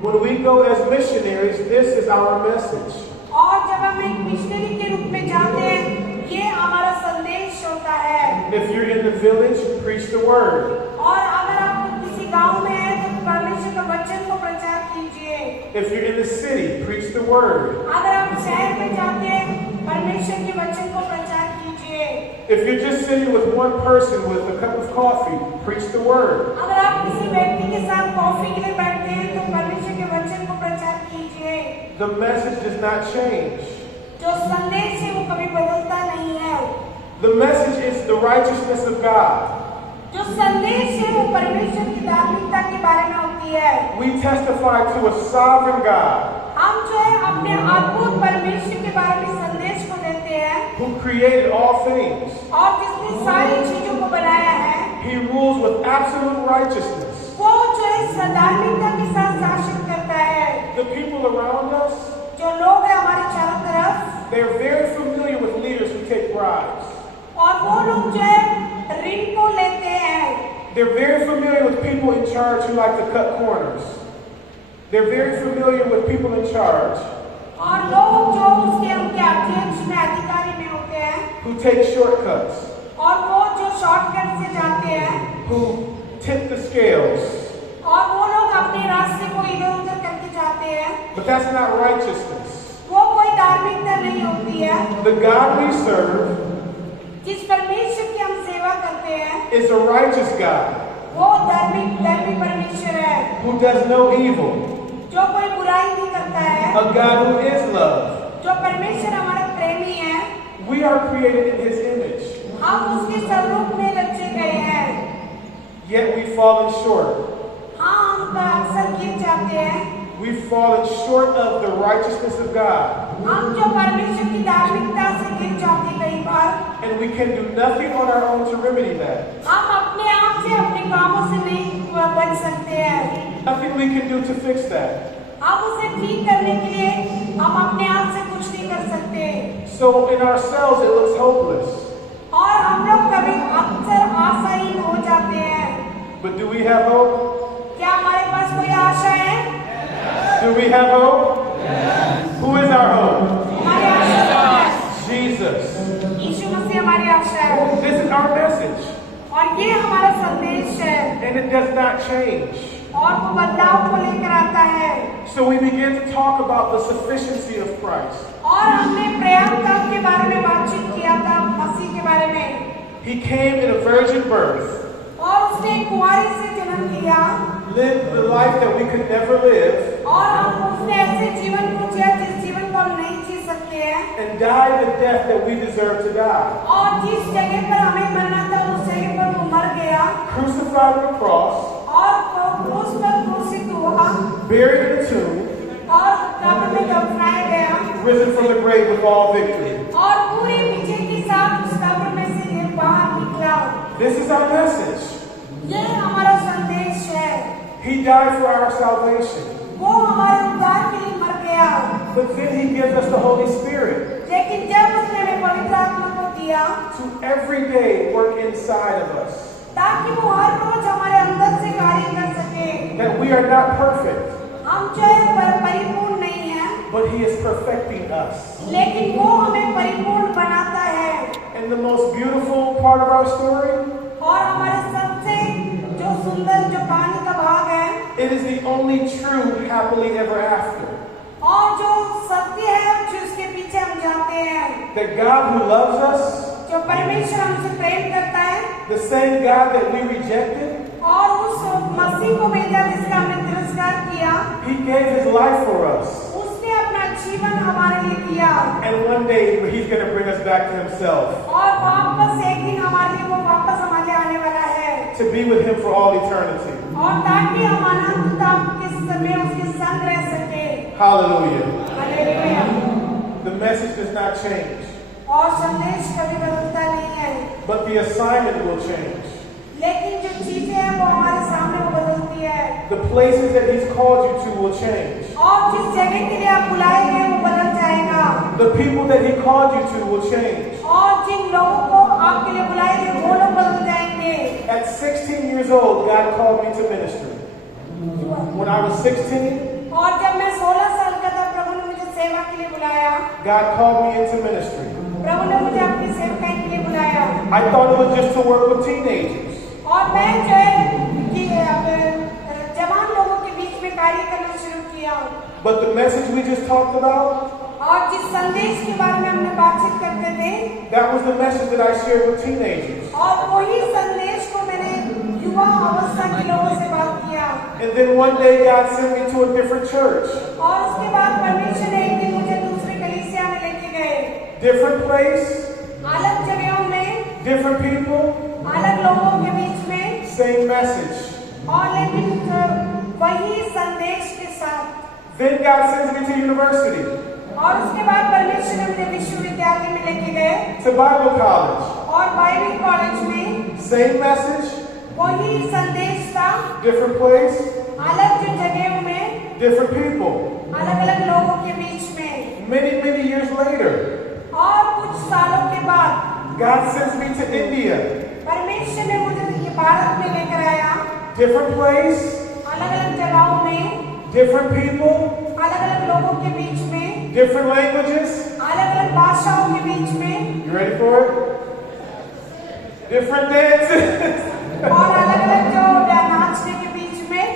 When we go as missionaries, this is our message. और जब हम एक मिशनरी के रूप में जाते हैं, ये हमारा संदेश होता है। If you're in the village, preach the word. और अगर आप किसी गांव में हैं, तो परमेश्वर के वचन को प्रचार कीजिए। If you're in the city, preach the word. अगर आप शहर में जाते हैं, परमेश्वर के वचन को प्रचार कीजिए। If you're just sitting with one person with a cup of coffee, preach the word. अगर आप किसी व्यक्ति के साथ कॉफी के लिए बैठते हैं, तो परमेश्वर के वचन को प्रचार कीजिए। The message does not change. जो संदेश है वो कभी बदलता नहीं है। The message is the righteousness of God. जो संदेश है वो परमेश्वर की धार्मिकता के बारे में होती है। We testify to a sovereign God हम जो है अपने अद्भुत परमेश्वर के बारे में संदेश को देते हैं, who created all things. और जिसने सारी चीजों को बनाया है, He rules with absolute righteousness. वो जो है धार्मिकता के साथ शासन करता है। The people around us, जो लोग हैं हमारे चारों तरफ, they're very familiar with leaders who take bribes. और वो लोग जो है ऋण को लेते हैं। They're very familiar with people in charge who like to cut corners. They're very familiar with people in charge और लोग जो उसके उनके अध्यक्ष में अधिकारी में होते हैं, who take shortcuts, और वो जो शॉर्टकट से जाते हैं, who tip the scales. और वो लोग अपने रास्ते को इधर उधर करके जाते हैं। But that's not righteousness. वो कोई धार्मिकता नहीं होती है। The God we serve जिस परमेश्वर की हम सेवा करते हैं, is a righteous God वो धर्मी परमेश्वर है, who does no evil, जो कोई बुराई नहीं करता है, a God who is love. जो परमेश्वर हमारा प्रेमी है। We are created in His image, हम उसके स्वरूप में रचे गए हैं। yet we've fallen short. हाँ, हम अक्सर गिर जाते हैं। We've fallen short of the righteousness of God, हम जो परमेश्वर की धार्मिकता से गिर जाते कई बार, and we can do nothing on our own to remedy that. हम अपने आप से अपने कामों से नहीं बच सकते हैं। Nothing we can do to fix that. हम उसे ठीक करने के लिए हम अपने आप से कुछ नहीं कर सकते। So in ourselves it looks hopeless. और हम लोग कभी अक्सर आशाहीन हो जाते हैं। But do we have hope? क्या हमारे पास कोई आशा है? Do we have hope? Who is our hope? हमारी आशा कौन है? Jesus. यीशु मसीह हमारी आशा है। This is our message, और ये हमारा संदेश है, and it does not change. और वो बदलाव को लेकर आता है। So we begin to talk about the sufficiency of Christ. और हमने प्रयागता के बारे में बातचीत किया था, मसीह के बारे में। He came in a virgin birth, और उसने कुंवारी से जन्म लिया, lived the life that we could never live, और हम उसने ऐसे जीवन को जिया जिस जीवन को हम नहीं जी सकते हैं, and died the death that we deserve to die. और जिस जगह पर हमें मरना था उस जगह पर वो मर गया, Crucified on a cross, और वो क्रूस पर क्रूसित हुआ, buried in a tomb, और कब्र में दफनाया गया, risen from the grave with all victory. और पूरे विजय के साथ उस कब्र में से बाहर निकला। This is our message. ये हमारा संदेश है। He died for our salvation, वो हमारे उद्धार के लिए मर गया, but then He gives us the Holy Spirit लेकिन जब उसने हमें पवित्र आत्मा को दिया, to every day work inside of us. ताकि वो हर रोज हमारे अंदर से कार्य कर सके। That we are not perfect, हम जो है परिपूर्ण नहीं है, but He is perfecting us. लेकिन वो हमें परिपूर्ण बनाता है। And the most beautiful part of our story, और हमारे सबसे जो सुंदर जो कहानी का भाग है, it is the only true happily ever after. और जो सत्य है जिसके पीछे हम जाते हैं, That God who loves us, जो परमेश्वर हमसे प्रेम करता है, the same God that we rejected, और उस मसीह को भेजा जिसका हमने तिरस्कार किया, He gave His life for us. उसने अपना जीवन हमारे लिए दिया, And one day He's going to bring us back to Himself, और वापस एक दिन हमारे लिए वो वापस हमारे लिए आने वाला है, to be with Him for all eternity. और ताकि हम अनंतता के समय उसके संग रह सके। Hallelujah. Hallelujah. The message does not change, और संदेश कभी बदलता नहीं है, but the assignment will change. लेकिन जो चीजें हैं वो हमारे सामने वो बदलती है, The places that He's called you to will change. और जिस जगह के लिए आप बुलाए गए वो बदल जाएगा, The people that He called you to will change. और जिन लोगों को आपके लिए बुलाए गए वो लोग बदल जाएंगे। At 16 years old, God called me to ministry. When I was 16, और जब मैं 16 साल का था, प्रभु ने मुझे सेवा के लिए बुलाया। God called me into ministry. प्रभु ने मुझे अपनी सेवकाई के लिए बुलाया। I thought it was just to work with teenagers. और मैं जो है कि जवान लोगों के बीच में कार्य करना शुरू किया। But the message we just talked about, और जिस संदेश के बारे में हमने बातचीत करते थे, that was the message that I shared with teenagers. और वही संदेश को मैंने युवा अवस्था के लोगों से बात किया। And then one day God sent me to a different church. और उसके बाद परमेश्वर ने एक दिन मुझे दूसरे कलीसिया में लेके गए। Different place, अलग जगहों में, different people, अलग लोगों के बीच में, same message. और लेकिन वही संदेश के साथ। Then God sends me to university, और उसके बाद परमेश्वर ने मुझे विश्वविद्यालय में लेके गए to Bible college. और बाइबल कॉलेज में Same message, वही संदेश था। different place, अलग जो जगहों में, different people. अलग अलग लोगों के बीच में। Many years later, और कुछ सालों के बाद God sends me to India. परमेश्वर ने मुझे ये भारत में लेकर आया। Different place, अलग अलग जगहों में, different people, अलग अलग लोगों के बीच में, different languages. अलग अलग भाषाओं के बीच में, You ready for it? Different dances. और अलग अलग जो नाचने के बीच में।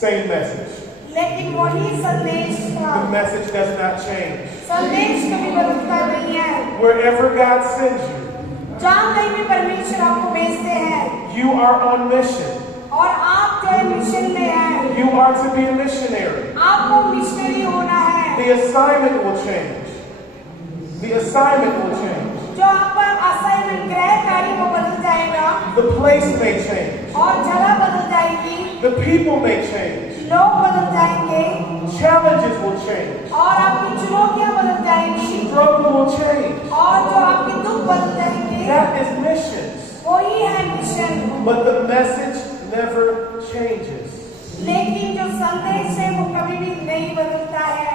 Same message. लेकिन वही संदेश था। The message does not change. संदेश कभी बदलता नहीं है। Wherever God sends you, जहाँ कहीं भी परमेश्वर आपको भेजते हैं, you are on mission. और आप जो है मिशन में हैं, You are to be a missionary. आपको मिशनरी होना है। The assignment will change. The assignment will change. जो आपका असाइनमेंट गृह कार्य वो बदल जाएगा, The place may change. और जगह बदल जाएगी, The people may change. लोग बदल जाएंगे, Challenges will change. और आपकी चुनौतियां बदल जाएंगी, Struggle will change. और जो आपके दुख बदल जाएंगे। That is missions. वही है mission. But the message never changes. लेकिन जो संदेश है वो कभी भी नहीं बदलता है।